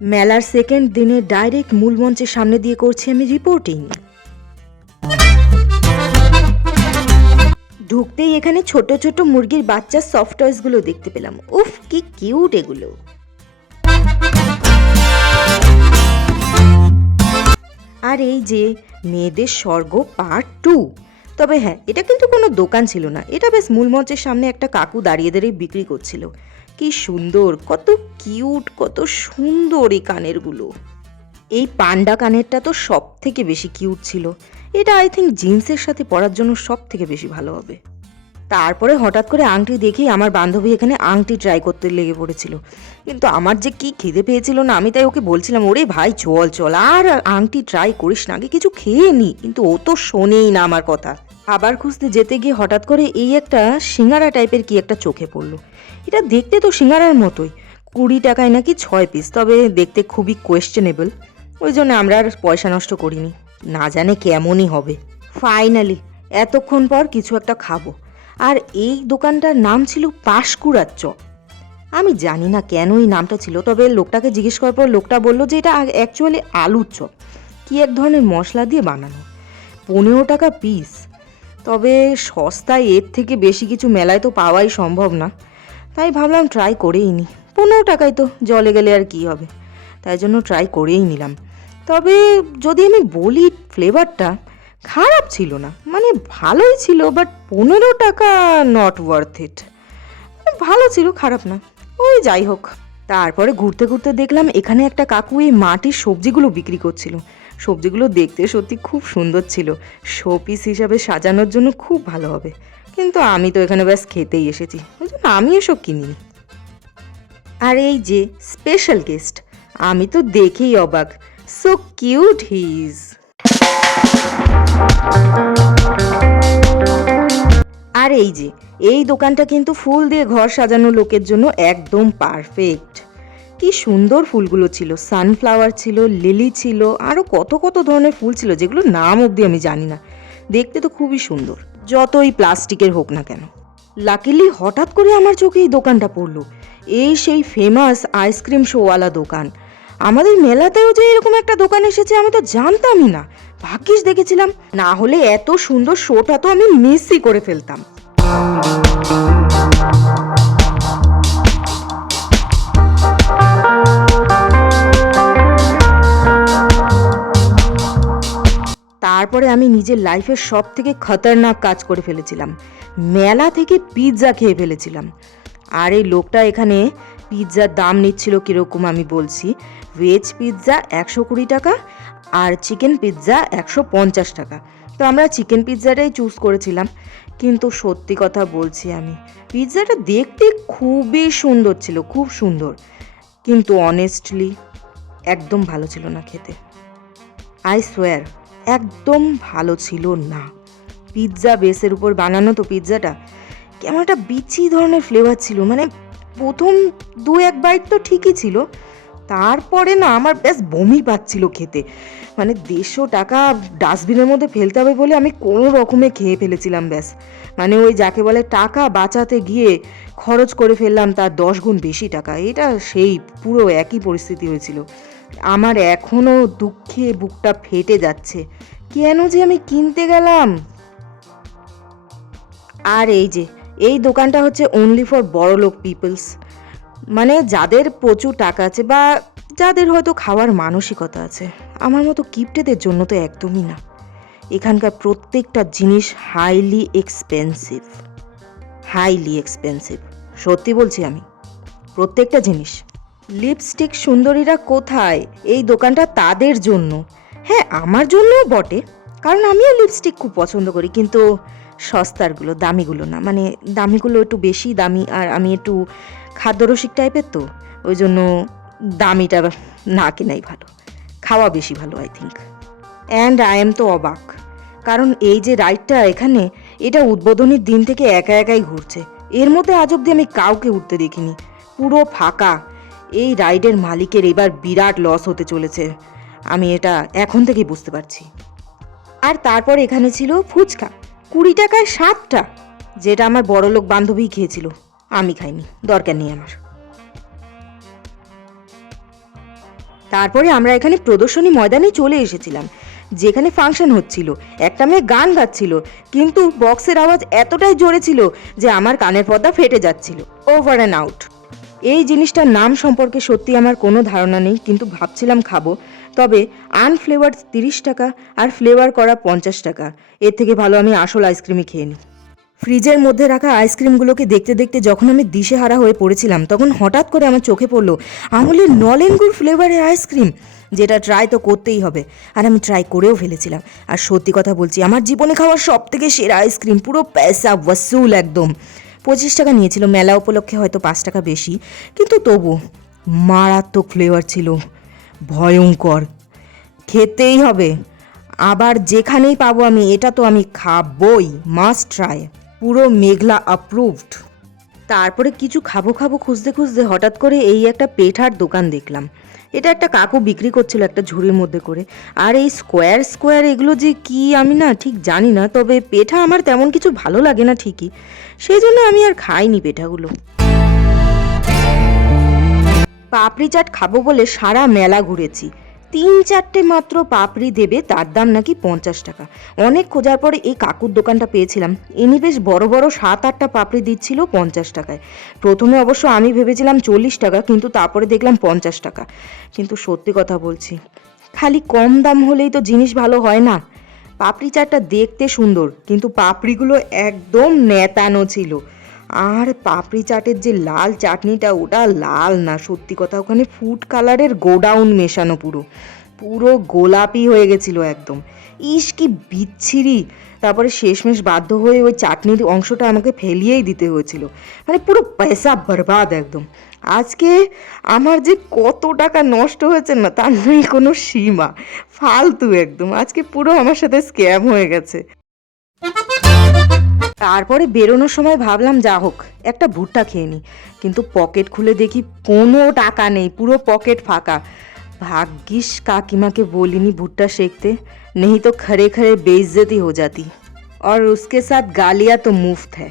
মেলার সেকেন্ড দিনে ডাইরেক্ট মূল মঞ্চের সামনে দিয়ে করছি আমি রিপোর্টিং। ঢুকতেই এখানে ছোট ছোট মুরগির বাচ্চার সফট টয়েসগুলো দেখতে পেলাম। উফ, কি কিউট এগুলো। আর এই যে মেয়েদের স্বর্গ পার্ট 2। তবে হ্যাঁ, এটা কিন্তু কোনো দোকান ছিল না, এটা বেশ মূল মঞ্চের সামনে একটা কাকু দাঁড়িয়ে দাঁড়িয়ে বিক্রি করছিল। কি সুন্দর, কত কিউট, কত সুন্দর এই কানেরগুলো। এই পান্ডা কানেরটা তো সব থেকে বেশি কিউট ছিল। এটা আই থিঙ্ক জিন্সের সাথে পরার জন্য সব থেকে বেশি ভালো হবে। তারপরে হঠাৎ করে আংটি দেখি আমার বান্ধবী এখানে আংটি ট্রাই করতে লেগে পড়েছিল, কিন্তু আমার যে কি খিদে পেয়েছিল না, আমি তাই ওকে বলছিলাম, ওরে ভাই চল চল আর আংটি ট্রাই করিস না, আগে কিছু খেয়ে নি। কিন্তু ও তো শোনেই না আমার কথা। খাবার খুঁজতে যেতে গিয়ে হঠাৎ করে এই একটা সিঙ্গারা টাইপের কি একটা চোখে পড়লো। এটা দেখতে তো সিঙ্গারার মতোই, 20 টাকায় নাকি 6 পিস, তবে দেখতে খুবই কোয়েশ্চেনেবল। ওই জন্য আমরা আর পয়সা নষ্ট করিনি, না জানে কেমনই হবে। ফাইনালি এতক্ষণ পর কিছু একটা খাবো। আর এই দোকানটার নাম ছিল পাঁশকুড়ার চপ। আমি জানি না কেন এই নামটা ছিল, তবে লোকটাকে জিজ্ঞেস করার পর লোকটা বললো যে এটা অ্যাকচুয়ালি আলুর চপ, কি এক ধরনের মশলা দিয়ে বানানো। 15 টাকা পিস, তবে সস্তায় এর থেকে বেশি কিছু মেলায় তো পাওয়াই সম্ভব না, তাই ভাবলাম ট্রাই করেই নি। 15 টাকায় তো জলে গেলে আর কি হবে, তাই জন্য ট্রাই করেই নিলাম। তবে যদি আমি বলি ফ্লেভারটা খারাপ ছিল না, মানে ভালোই ছিল, বাট 15 টাকা নট ওয়ার্থ ইট। ভালো ছিল, খারাপ না। ওই যাই হোক, তারপরে ঘুরতে ঘুরতে দেখলাম এখানে একটা কাকু এই মাটির সবজিগুলো বিক্রি করছিল। সবজিগুলো দেখতে সত্যি খুব সুন্দর ছিল, শোপিস হিসাবে সাজানোর জন্য খুব ভালো হবে। কিন্তু আমি তো এখানে ব্যাস খেতেই এসেছি, ওই জন্য আমি এসব কিনিনি। আর এই যে স্পেশাল গেস্ট, আমি তো দেখেই অবাক, সো কিউট হি ইজ। আর এই যে এই দোকানটা কিন্তু ফুল দিয়ে ঘর সাজানো লোকের জন্য একদম পারফেক্ট। কি সুন্দর ফুলগুলো ছিল, সানফ্লাওয়ার ছিল, লিলি ছিল, আরও কত কত ধরনের ফুল ছিল যেগুলোর নাম অবধি আমি জানি না। দেখতে তো খুবই সুন্দর, যতই প্লাস্টিকের হোক না কেন। লাকিলি হঠাৎ করে আমার চোখে এই দোকানটা পড়লো, এই সেই ফেমাস আইসক্রিম শোওয়ালা দোকান। আমাদের মেলাতেও যে এরকম একটা দোকান এসেছে আমি তো জানতামই না, ভাগ্যিস দেখেছিলাম, না হলে এত সুন্দর শোটা তো আমি মিসই করে ফেলতাম। তারপরে আমি নিজের লাইফের সব থেকে খতরনাক কাজ করে ফেলেছিলাম, মেলা থেকে পিৎজা খেয়ে ফেলেছিলাম। আর এই লোকটা এখানে পিৎজার দাম নিচ্ছিল কীরকম আমি বলছি। ভেজ পিৎজা 120 টাকা আর চিকেন পিৎজা 150 টাকা। তো আমরা চিকেন পিৎজাটাই চুজ করেছিলাম, কিন্তু সত্যি কথা বলছি আমি, পিৎজাটা দেখতে খুবই সুন্দর ছিল, খুব সুন্দর, কিন্তু অনেস্টলি একদম ভালো ছিল না খেতে। আই সোয়ার একদম ভালো ছিল না। পিৎজা বেসের উপর বানানো তো পিৎজাটা, কেমন একটা বিচি ধরনের ফ্লেভার ছিল। মানে প্রথম 2-1 বাইট তো ঠিকই ছিল, তারপরে না আমার বেশ বমি পাচ্ছিল খেতে। মানে 150 টাকা ডাস্টবিনের মধ্যে ফেলতে হবে বলে আমি কোনো রকমে খেয়ে ফেলেছিলাম ব্যাস। মানে ওই যাকে বলে টাকা বাঁচাতে গিয়ে খরচ করে ফেললাম তার 10 গুণ বেশি টাকা। এটা সেই পুরো একই পরিস্থিতি হয়েছিল। আমার এখনও দুঃখে বুকটা ফেটে যাচ্ছে, কেন যে আমি কিনতে গেলাম। আর এই যে এই দোকানটা হচ্ছে অনলি ফর বড়লোক পিপলস, মানে যাদের প্রচুর টাকা আছে বা যাদের হয়তো খাওয়ার মানসিকতা আছে। আমার মতো কিপটেদের জন্য তো একদমই না। এখানকার প্রত্যেকটা জিনিস হাইলি এক্সপেন্সিভ, হাইলি এক্সপেন্সিভ, সত্যি বলছি আমি, প্রত্যেকটা জিনিস। লিপস্টিক সুন্দরীরা কোথায়, এই দোকানটা তাদের জন্য। হ্যাঁ, আমার জন্যও বটে, কারণ আমিও লিপস্টিক খুব পছন্দ করি, কিন্তু সস্তারগুলো, দামিগুলো না। মানে দামিগুলো একটু বেশি দামি, আর আমি একটু খাদ্যরসিক টাইপের, তো ওই জন্য দামিটা না কেনাই ভালো, খাওয়া বেশি ভালো I think. And I am তো অবাক, কারণ এই যে রাইডটা এখানে, এটা উদ্বোধনীর দিন থেকে একা একাই ঘুরছে, এর মধ্যে আজ অব্দি আমি কাউকে উঠতে দেখিনি, পুরো ফাঁকা। এই রাইডের মালিকের এবার বিরাট লস হতে চলেছে, আমি এটা এখন থেকেই বুঝতে পারছি। আর তারপর এখানে ছিল ফুচকা, 20 টাকায় 7টা, যেটা আমার বড়লোক বান্ধবী খেয়েছিল, আমি খাইনি, দরকার নেই আমার। তারপরে আমরা এখানে প্রদর্শনী ময়দানে চলে এসেছিলাম, যেখানে ফাংশন হচ্ছিল। একটা মেয়ে গান গাচ্ছিল, কিন্তু বক্সের আওয়াজ এতটাই জোরে ছিল যে আমার কানের পর্দা ফেটে যাচ্ছিল। Over and out. এই জিনিসটার নাম সম্পর্কে সত্যি আমার কোনো ধারণা নেই, কিন্তু ভাবছিলাম খাবো। তবে আনফ্লেভার 30 টাকা আর ফ্লেভার করা 50 টাকা। এর থেকে ভালো আমি আসল আইসক্রিমই খেয়ে নিই। ফ্রিজের মধ্যে রাখা আইসক্রিমগুলোকে দেখতে দেখতে যখন আমি দিশেহারা হয়ে পড়েছিলাম, তখন হঠাৎ করে আমার চোখে পড়লো আমুলের নলেন গুড় ফ্লেভারের আইসক্রিম, যেটা ট্রাই তো করতেই হবে। আর আমি ট্রাই করেও ফেলেছিলাম। আর সত্যি কথা বলছি, আমার জীবনে খাওয়া সব থেকে সেরা আইসক্রিম, পুরো পয়সা ওয়াসুল একদম। 25 টাকা নিয়েছিল, মেলা উপলক্ষে হয়তো 5 টাকা বেশি, কিন্তু তবু মারাত্মক ফ্লেভার ছিল, ভয়ঙ্কর। খেতেই হবে, আবার যেখানেই পাবো আমি, এটা তো আমি খাবই, মাস্ট ট্রাই, পুরো মেঘলা অ্যাপ্রুভড। তারপরে কিছু খাবো খাবো খুঁজতে খুঁজতে হঠাৎ করে এই একটা পেঠার দোকান দেখলাম। এটা একটা কাকু বিক্রি করছিল একটা ঝুড়ির মধ্যে করে। আর এই স্কোয়ার স্কোয়ার এগুলো যে কি আমি না ঠিক জানি না, তবে পেঠা আমার তেমন কিছু ভালো লাগে না ঠিকই, সেই জন্য আমি আর খাইনি পেঠাগুলো। পাপড়ি চাট খাবো বলে সারা মেলা ঘুরেছি, 3-4টে মাত্র পাপড়ি দেবে, তার দাম নাকি 50 টাকা। অনেক খোঁজার পরে এই কাকুর দোকানটা পেয়েছিলাম। ইনি বেশ বড় বড় 7-8টা পাপড়ি দিচ্ছিল 50 টাকায়। প্রথমে অবশ্য আমি ভেবেছিলাম 40 টাকা, কিন্তু তারপরে দেখলাম 50 টাকা। কিন্তু সত্যি কথা বলছি, খালি কম দাম হলেই তো জিনিস ভালো হয় না। পাপড়ি চাটটা দেখতে সুন্দর, কিন্তু পাপড়িগুলো একদম নেতানো ছিল। আর পাপড়ি চাটের যে লাল চাটনিটা, ওটা লাল না, সত্যি কথা, ওখানে ফুড কালারের গোডাউন মেশানো, পুরো পুরো গোলাপি হয়ে গেছিল একদম। ইস কি বিচ্ছিরি। তারপরে শেষমেশ বাধ্য হয়ে ওই চাটনির অংশটা আমাকে ফেলিয়েই দিতে হয়েছিল। মানে পুরো পয়সা বরবাদ একদম। আজকে আমার যে কত টাকা নষ্ট হয়েছে না, তার নেই কোনো সীমা। ফালতু একদম, আজকে পুরো আমার সাথে স্ক্যাম হয়ে গেছে। তারপরে বেরোনোর সময় ভাবলাম যা হোক একটা ভুট্টা খেয়ে নিই, কিন্তু পকেট খুলে দেখি কোনো টাকা নেই, পুরো পকেট ফাঁকা। भाग्यिस काकीमा के बोलिनी भुट्टा सेकते, नहीं तो खरे खरे बेइज्जती हो जाती, और उसके साथ गालियाँ तो मुफ्त है।